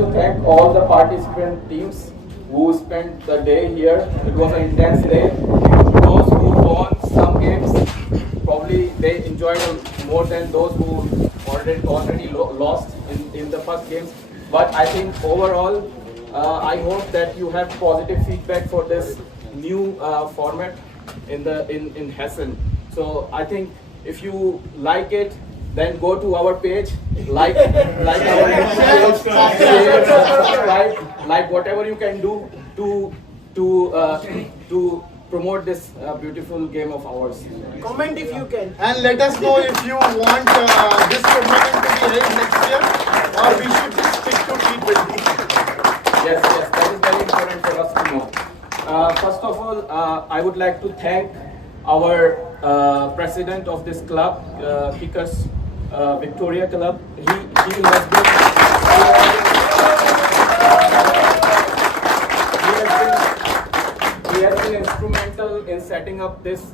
to thank all the participant teams who spent the day here. It was an intense day. Those who won some games, probably they enjoyed more than those who already lost in the first games. But I think overall, I hope that you have positive feedback for this new format in Hessen. So I think if you like it, then go to our page, like our page, share, subscribe, like whatever you can do to promote this beautiful game of ours. Comment if you can. And let us know if you want this tournament to be held next year, or we should stick to T20. Yes, that is very important for us to know. First of all, I would like to thank our president of this club, Kickers Victoria Club. He has been instrumental in setting up this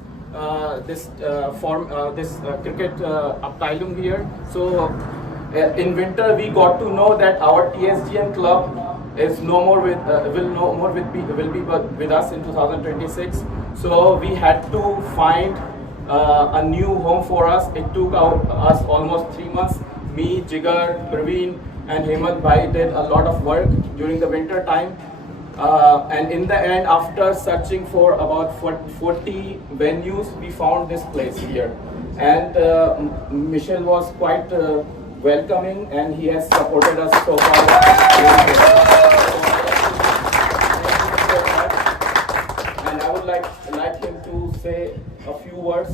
cricket Abteilung here. So in winter we got to know that our TSGN club is no more with will be with us in 2026. So we had to find a new home for us. It took us almost 3 months. Me, Jigar, Praveen, and Hemant Bhai did a lot of work during the winter time. And in the end, after searching for about 40 venues, we found this place here. And Michel was quite welcoming, and he has supported us so far. And I would like him to say a few words,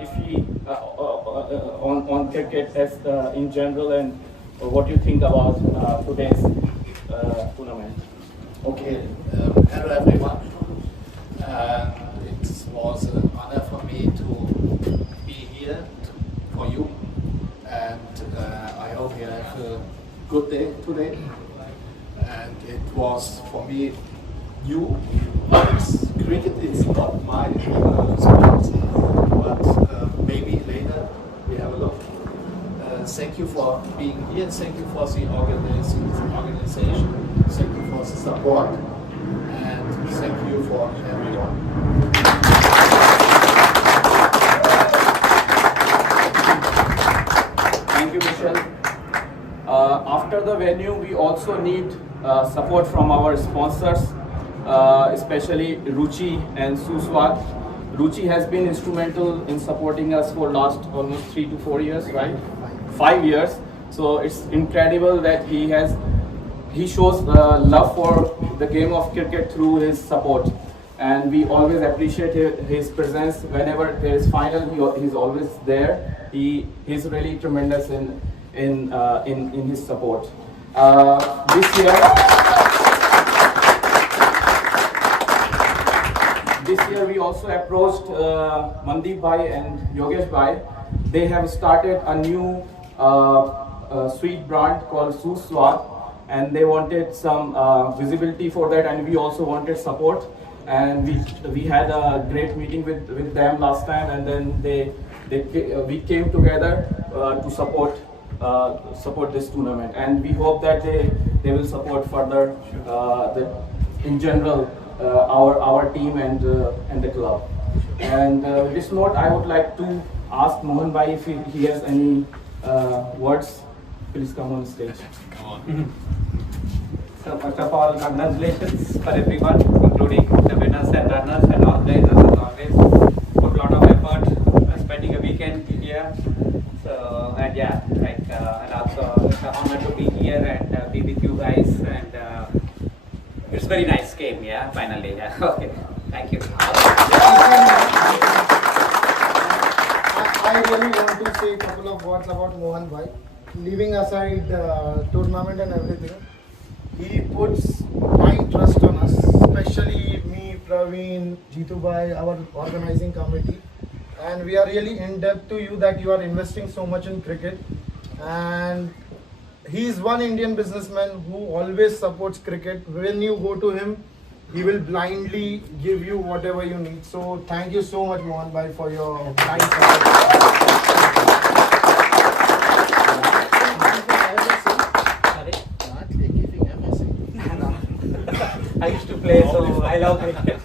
if he on cricket as in general, and what you think about today's tournament. Okay, hello everyone. It was an honor for me to be here for you, and I hope you have a good day today. And it was for me new. Cricket is not my sport, but maybe later we have a look. Thank you for being here. Thank you for the organization. Thank you for the support, and thank you for everyone. Thank you, Michelle. After the venue, we also need support from our sponsors, especially Ruchi and Suswat. Ruchi has been instrumental in supporting us for last almost 3 to 4 years, right? 5 years. So it's incredible that he shows love for the game of cricket through his support, and we always appreciate his presence. Whenever there is final, he's always there. He's really tremendous in his support. This year we also approached Mandeep Bhai and Yogesh Bhai. They have started a new sweet brand called Suswat, and they wanted some visibility for that, and we also wanted support. And we had a great meeting with them last time, and then we came together to support this tournament, and we hope that they will support further in general our team and the club. And with this note, I would like to ask Mohan Bhai if he has any words. Please come on stage. Come on. So first of all, congratulations for everyone, including the winners and runners and organizers as always. Put a lot of effort spending a weekend here. So and yeah, and also it's an honor to be here and be with you guys, and it's very nice game, yeah, finally. Yeah. Okay, thank you. I really want to say a couple of words about Mohan Bhai. Leaving aside tournament and everything, he puts blind trust on us, especially me, Praveen, Jitu Bhai, our organizing committee. And we are really indebted to you that you are investing so much in cricket. And he is one Indian businessman who always supports cricket. When you go to him, he will blindly give you whatever you need. So thank you so much, Mohan Bhai, for your blind support. okay.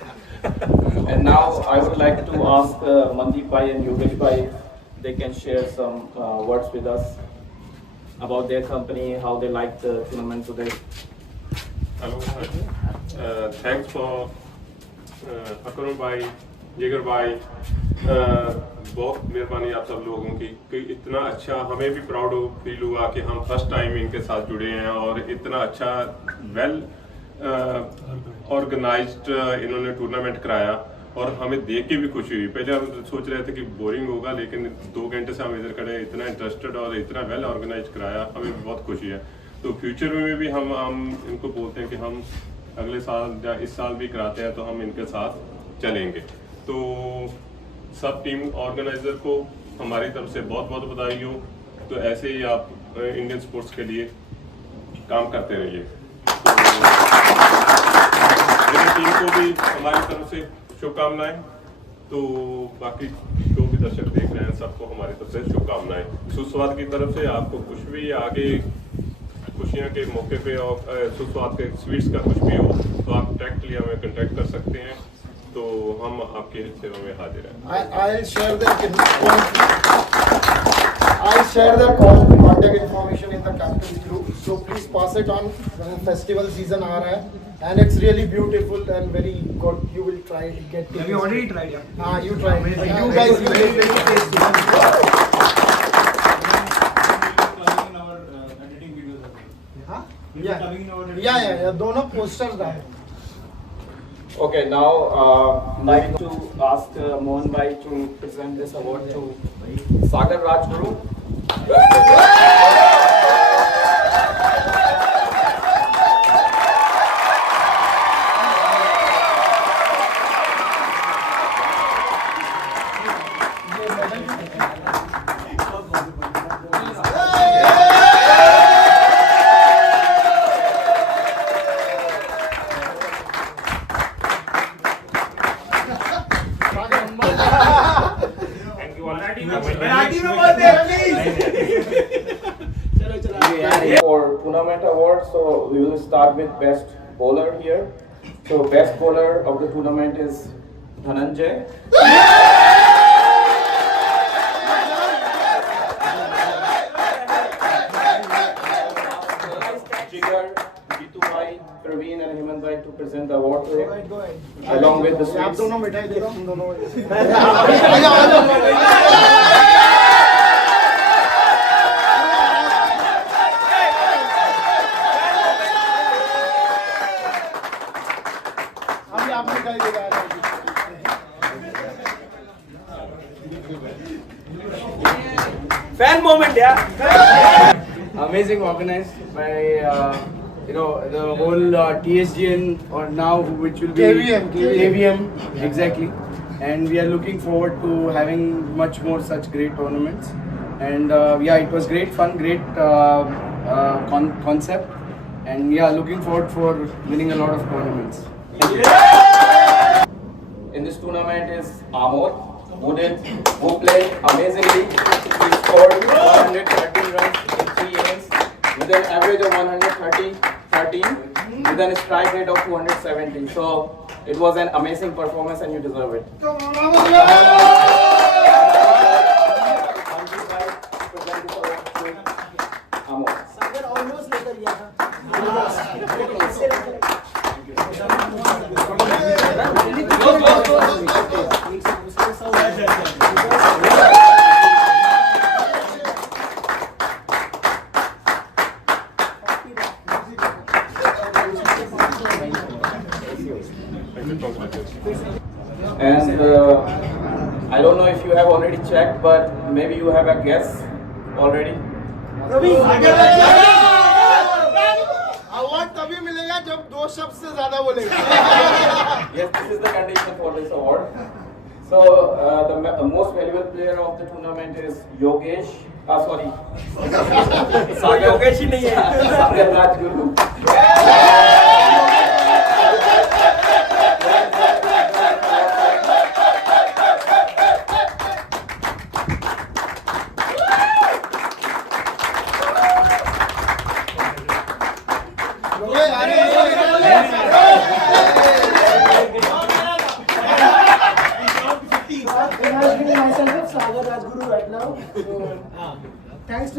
And now I would like to ask Mandeep Bhai and Yogesh Bhai, they can share some words with us about their company, how they like the tournament today. Hello. Thanks for Akram भाई, जिगर भाई, बहुत मेहरबानी आप सब लोगों की कि इतना अच्छा हमें भी प्राउड फील हुआ कि हम फर्स्ट टाइम इनके साथ जुड़े हैं और इतना अच्छा वेल ऑर्गेनाइज्ड इन्होंने टूर्नामेंट कराया और हमें देख के भी खुशी हुई। पहले हम सोच रहे थे कि बोरिंग होगा, लेकिन 2 घंटे से हम इधर खड़े, इतना इंटरेस्टेड और इतना वेल ऑर्गेनाइज कराया, हमें बहुत खुशी है। तो फ्यूचर में भी हम इनको बोलते हैं कि हम अगले साल या इस साल भी कराते हैं तो हम इनके साथ चलेंगे। तो सब टीम ऑर्गेनाइजर को हमारी तरफ से बहुत बहुत बधाई हो। तो ऐसे ही आप इंडियन स्पोर्ट्स के लिए काम करते रहिए। मेरी टीम को भी हमारी तरफ से शुभकामनाएं। तो बाकी जो भी दर्शक देख रहे हैं सबको हमारी तरफ से शुभकामनाएं। सुस्वाद की तरफ से आपको कुछ भी आगे खुशियां के मौके पे और सुस्वाद के स्वीट्स का कुछ भी हो तो आप डायरेक्टली हमें कांटेक्ट कर सकते हैं। तो हम आपके सेवा में हाजिर हैं। I'll share the contact information in the captain's group. So please pass it on when festival season aa raha hai. And it's really beautiful and very good. You will try to get to. Have you already tried? Yeah. You try. You guys will get very tasty. Yeah. दोनों posters डाले. Okay, now I'd like to ask Mohan Bhai to present this award to Sagar Rajguru. For tournament award, so we will start with best bowler here. So best bowler of the tournament is Dhananjay. Jigar, Jitu Bhai, Praveen and Hemant Bhai to present the award today. Go ahead. Along with the आप sweets. दोनों मिठाई दे दो, हम दोनों आप मिठाई दे रहा Fan moment, yeah. Amazing, organized by the whole TSGN or now which will be KVM exactly, and we are looking forward to having much more such great tournaments. And it was great fun, great concept, and looking forward for winning a lot of tournaments. In this tournament is Aamod, who played amazingly. He scored 113 runs in 3 innings with an average of 113 with a strike rate of 270. So it was an amazing performance and you deserve it. Aamod. Sagar almost लेकर गया था. And I don't know if you have already checked, but maybe you have a guess already. Award तभी मिलेगा जब 2 शब्द से ज्यादा बोलेगा. Yes, this is the condition for this award. So the most valuable player of the tournament is Yogesh. Sorry. Sagar. Yogesh ही नहीं है. Sagar Rajguru.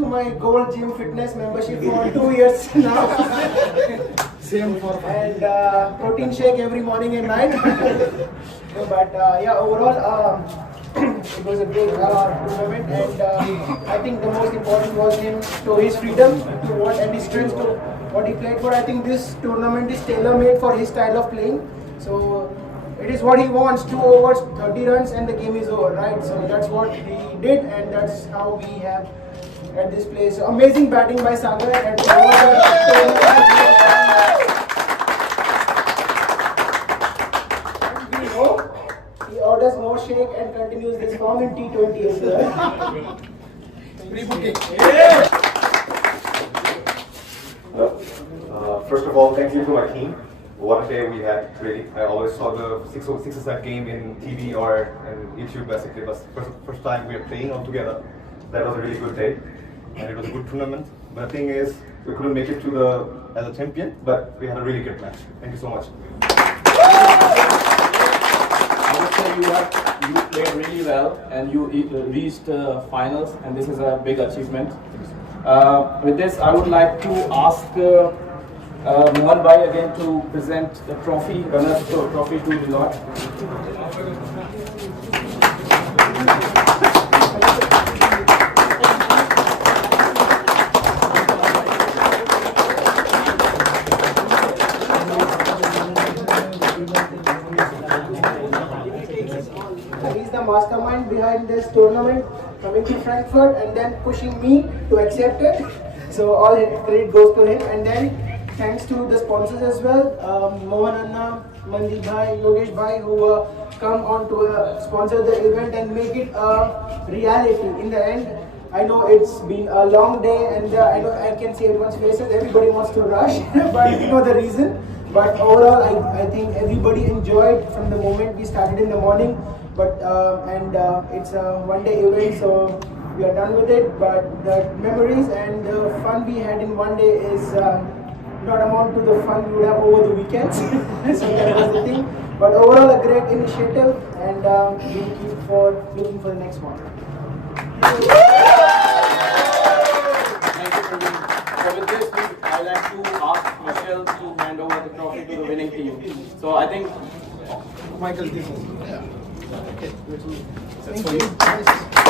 to my Gold Gym Fitness membership for 2 years now. Same for And protein shake every morning and night. But yeah, overall, it was a great tournament, and I think the most important was him to his freedom to what and his strength to what he played for. I think this tournament is tailor-made for his style of playing. So it is what he wants: 2 overs, 30 runs, and the game is over, right? So that's what he did, and that's how we have at this place. So amazing batting by Sagar, and we hope he orders more shake and continues this form in T20 as well. First of all, thank you to my team. What a day we had, really. I always saw the Sixes Knockout game in TV or on YouTube, basically. But first time we are playing all together. That was a really good day, and it was a good tournament. But the thing is, we couldn't make it to as a champion, but we had a really good match. Thank you so much. I would say you played really well and you reached finals, and this is a big achievement. With this, I would like to ask Mohan Bhai again to present the trophy, runners trophy to the lot. He's the mastermind behind this tournament, coming to Frankfurt and then pushing me to accept it. So all credit goes to him. And then thanks to the sponsors as well, Mohan Anna, Mandeep Bhai, Yogesh Bhai, who come on to sponsor the event and make it a reality. In the end, I know it's been a long day, and I know I can see everyone's faces. Everybody wants to rush, but you know the reason. But overall, I think everybody enjoyed from the moment we started in the morning. But it's a one-day event, so we are done with it. But the memories and the fun we had in one day is not amount to the fun we would have over the weekends. So that was the thing. But overall, a great initiative, and we'll keep looking for the next one. Thank you, Praveen. So with this, I'd like to ask Michelle to hand over the trophy to the winning team. So I think Michael, this is. Thank you.